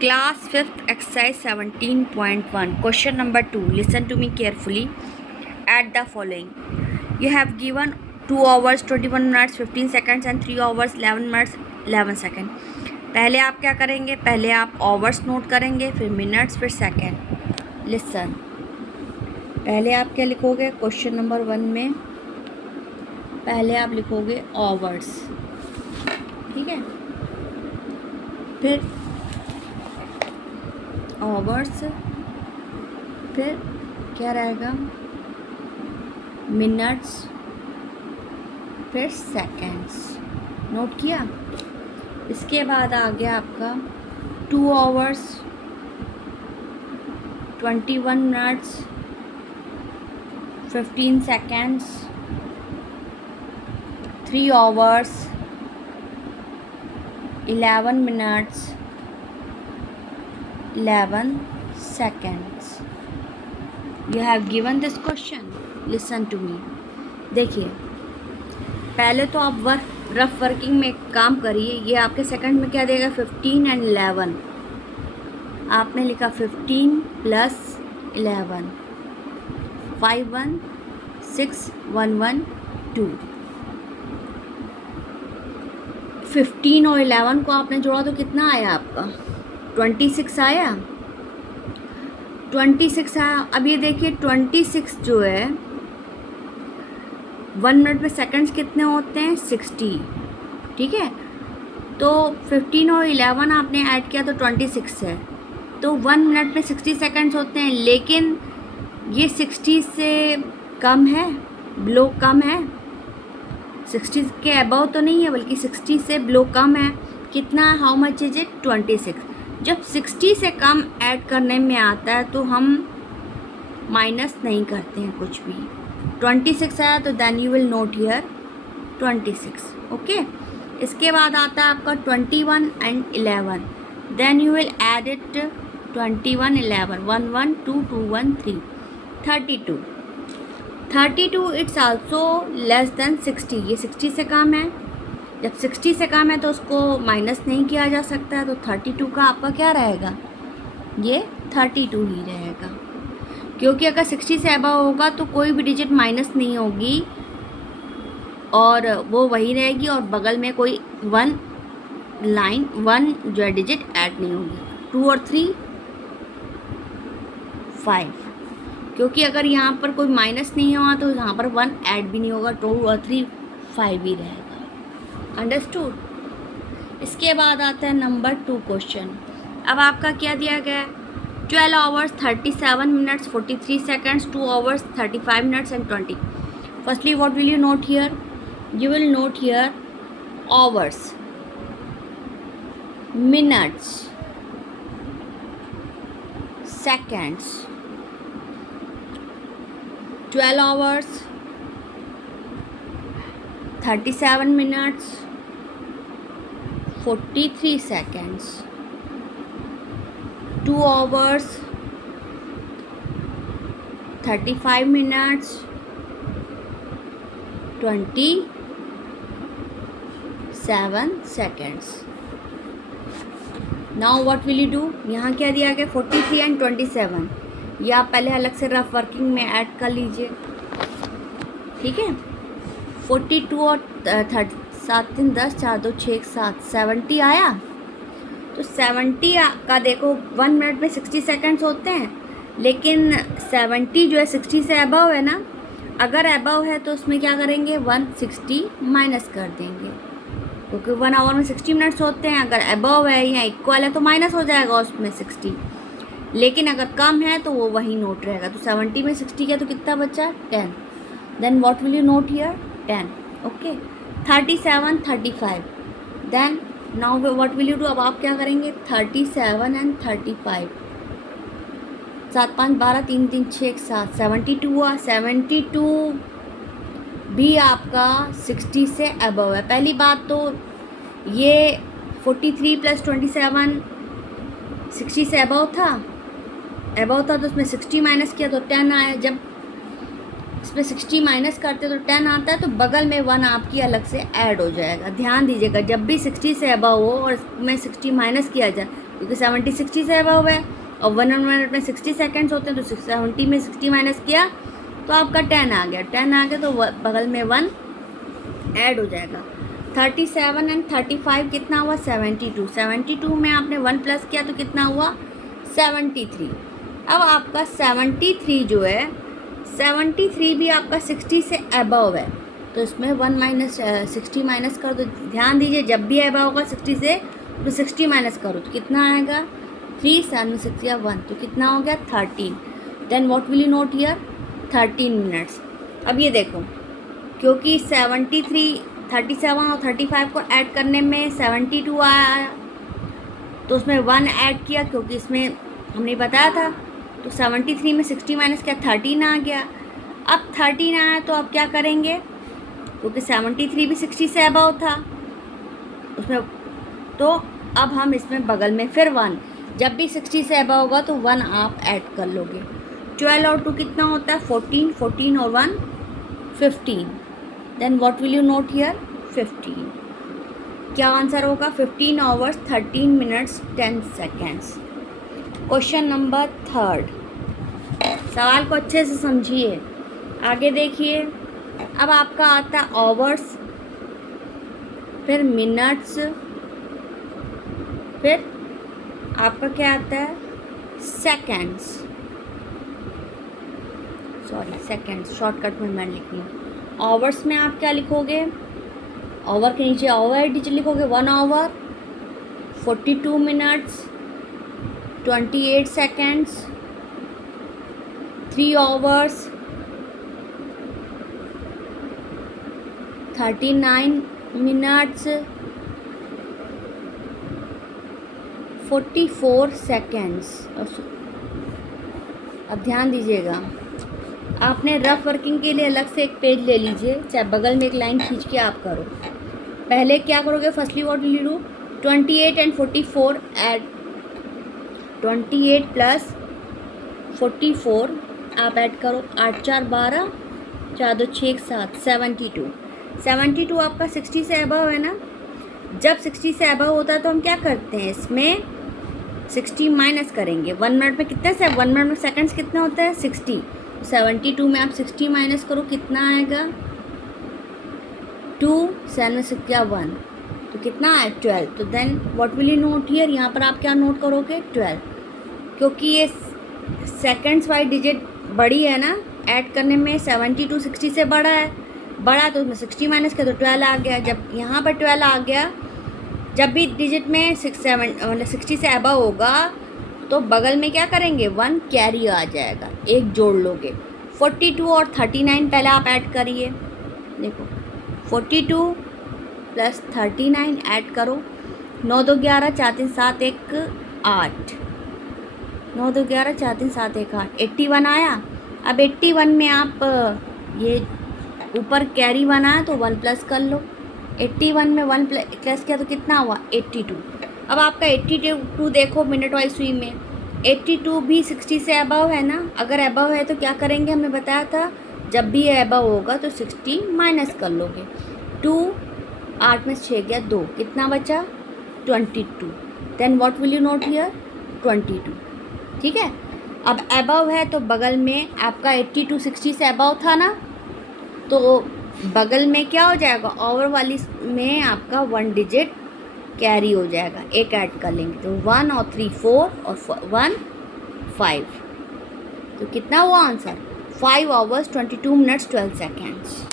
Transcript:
Class 5th exercise 17.1 question number 2. Listen to me carefully. Add the following. You have given 2 hours 21 minutes 15 seconds and 3 hours 11 minutes 11 seconds. पहले आप क्या करेंगे, पहले आप hours note करेंगे, फिर मिनट्स, फिर सेकेंड. लिसन, पहले आप क्या लिखोगे क्वेश्चन नंबर 1 में, पहले आप लिखोगे आवर्स, ठीक है, फिर आवर्स, फिर क्या रहेगा मिनट्स, फिर सेकेंड्स. नोट किया. इसके बाद आ गया आपका 2 hours 21 minutes 15 seconds, 3 hours 11 minutes 11 seconds. You have given this question. Listen to me. देखिए, पहले तो आप रफ वर्किंग में काम करिए. ये आपके सेकंड में क्या देगा 15 एंड 11. आपने लिखा 15 प्लस 11, 5 1 6 1 1 2. 15 और 11 को आपने जोड़ा तो कितना आया आपका 26 आया. 26 आया. अब ये देखिए 26 जो है 1 मिनट में सेकंड्स कितने होते हैं 60, ठीक है. तो 15 और 11 आपने ऐड किया तो 26 है, तो 1 मिनट में 60 सेकंड्स होते हैं. लेकिन ये 60 से कम है, बिलो कम है, 60 के अबव तो नहीं है, बल्कि 60 से बिलो कम है. कितना, हाउ मच इज इट 26. जब 60 से कम ऐड करने में आता है तो हम माइनस नहीं करते हैं कुछ भी. 26 आया तो then you will note here 26. Okay. इसके बाद आता है आपका 21 and 11. Then you will add it 21 11 1 1 2 2 1 3 32. 32 it's also less than 60. ये 60 से कम है. जब 60 से कम है तो उसको माइनस नहीं किया जा सकता है, तो 32 का आपका क्या रहेगा, ये 32 ही रहेगा. क्योंकि अगर 60 से अबव होगा तो कोई भी डिजिट माइनस नहीं होगी और वो वही रहेगी, और बगल में कोई वन जो है डिजिट ऐड नहीं होगी. 2 और 3 5. क्योंकि अगर यहाँ पर कोई माइनस नहीं होगा तो यहाँ पर 1 ऐड भी नहीं होगा. 2 और 3 5 ही रहेगा. अंडरस्टूड. इसके बाद आता है नंबर 2 क्वेश्चन. अब आपका क्या दिया गया है 12 hours 37 minutes 43 seconds, 2 hours 35 minutes and 20. Firstly, what will you note here? You will note here hours, minutes, seconds. 12 hours 37 minutes 43 seconds, 2 hours 35 minutes 27 seconds. Now what will you do? यहाँ क्या दिया गया 43 एंड 27. ये आप पहले अलग से rough working में ऐड कर लीजिए, ठीक है. 42 और 30 7 3 10 4 2 6 7 70 आया. तो 70 का देखो 1 मिनट में 60 सेकंड्स होते हैं, लेकिन 70 जो है 60 से अबव है ना. अगर अबव है तो उसमें क्या करेंगे 160 माइनस कर देंगे, क्योंकि 1 आवर में 60 मिनट्स होते हैं. अगर अबव है या इक्वल है तो माइनस हो जाएगा उसमें 60. लेकिन अगर कम है तो वो वही नोट रहेगा. तो 70 में 60 किया तो कितना बचा 10. Then what will you note here 10. Okay. 37 35. Then now what will you do. अब आप क्या करेंगे 37 एंड 35. 7 5 12 3 3 6 7 72 हुआ. 72 भी आपका 60 से अबव है. पहली बात तो ये 43 प्लस 27 60 से अबव था तो उसमें 60 माइनस किया तो 10 आया. जब इसमें 60 माइनस करते तो 10 आता है, तो बगल में 1 आपकी अलग से ऐड हो जाएगा. ध्यान दीजिएगा, जब भी 60 से अबव हो और इसमें 60 माइनस किया जाए क्योंकि 70 60 से अबव है और 1 मिनट में 60 सेकेंड्स होते हैं, तो 70 में 60 माइनस किया तो आपका 10 आ गया। 10 आ गया तो बगल में 1 ऐड हो जाएगा। 37 एंड 35 कितना हुआ? 72। 72 में आपने 1 प्लस किया तो कितना हुआ? 73। अब आपका 73 जो है, 73 भी आपका 60 से अबव है, तो इसमें 1 माइनस 60 माइनस कर दो। ध्यान दीजिए, जब भी अबव होगा 60 से तो 60 माइनस करो तो कितना आएगा? 3 7 6 या 1, तो कितना हो गया? 13। Then what will you note here? 13 minutes. अब ये देखो, क्योंकि 73 37 और 35 को ऐड करने में 72 आया, तो उसमें 1 ऐड किया क्योंकि इसमें हमने बताया था, तो 73 में 60 माइनस किया 13 आ गया। अब 13 आया तो अब क्या करेंगे? क्योंकि 73 भी 60 से अबव था उसमें, तो अब हम इसमें बगल में फिर 1, जब भी 60 से अबव होगा तो 1 आप ऐड कर लोगे। 12 और 2 कितना होता है? 14। 14 और 1 15। Then what will you note here? 15। क्या आंसर होगा? 15 hours 13 minutes 10 seconds. Question number 3। सवाल को अच्छे से समझिए, आगे देखिए। अब आपका आता है आवर्स, फिर मिनट्स, फिर आपका क्या आता है? सेकेंड्स। सॉरी, सेकेंड्स शॉर्टकट में मैं लिखी हूँ। आवर्स में आप क्या लिखोगे? आवर के नीचे आवर डिजिट लिखोगे। 1 hour 42 minutes 28 seconds. 3 hours 39 minutes 44 seconds. अब ध्यान दीजिएगा, आपने रफ वर्किंग के लिए अलग से एक पेज ले लीजिए, चाहे बगल में एक लाइन खींच के आप करो। पहले क्या करोगे? Firstly what will you do? 28 and 44 add, 28 plus 44 आप ऐड करो। 8 4 12, 4 2 6 7, 72। 72 आपका 60 से अबव है ना। जब 60 से अबव होता है तो हम क्या करते हैं? इसमें 60 माइनस करेंगे। 1 मिनट में कितने से 1 मिनट में सेकंड्स कितना होता है? 60। 72 में आप 60 माइनस करो, कितना आएगा? 2 7 6 या 1, तो कितना है? 12। तो then what will you note here? यहाँ पर आप क्या नोट करोगे? 12, क्योंकि ये सेकंड्स वाली डिजिट बड़ी है ना, ऐड करने में 72 60 से बड़ा है, बड़ा तो उसमें 60 माइनस किया तो 12 आ गया। जब यहाँ पर 12 आ गया, जब भी डिजिट में 60 से अबव होगा तो बगल में क्या करेंगे? 1 कैरी आ जाएगा, एक जोड़ लोगे। 42 और 39 पहले आप ऐड करिए। देखो 42 प्लस 39 ऐड करो। 9 2 11, 4 3 7 1 8, 9 2 11, 4 3 7 1 8, 81 आया। अब 81 में आप ये ऊपर कैरी 1 आया तो 1 प्लस कर लो। 81 में 1 प्लस किया तो कितना हुआ? 82। अब आपका 82 देखो मिनट वाइज सुई में, 82 भी 60 से अबव है ना। अगर अबव है तो क्या करेंगे? हमने बताया था, जब भी ये अबव होगा तो 60 माइनस कर लोगे। 2 8 में 6 गया 2, कितना बचा? 22। Then what will you note here? 22। ठीक है। अब अबव है तो बगल में आपका 82 60 से अबव था ना, तो बगल में क्या हो जाएगा? ओवर वाली में आपका 1 डिजिट कैरी हो जाएगा, एक ऐड कर लेंगे तो 1 और 3 4 और 1 5, तो कितना हुआ आंसर? 5 hours 22 minutes 12 seconds.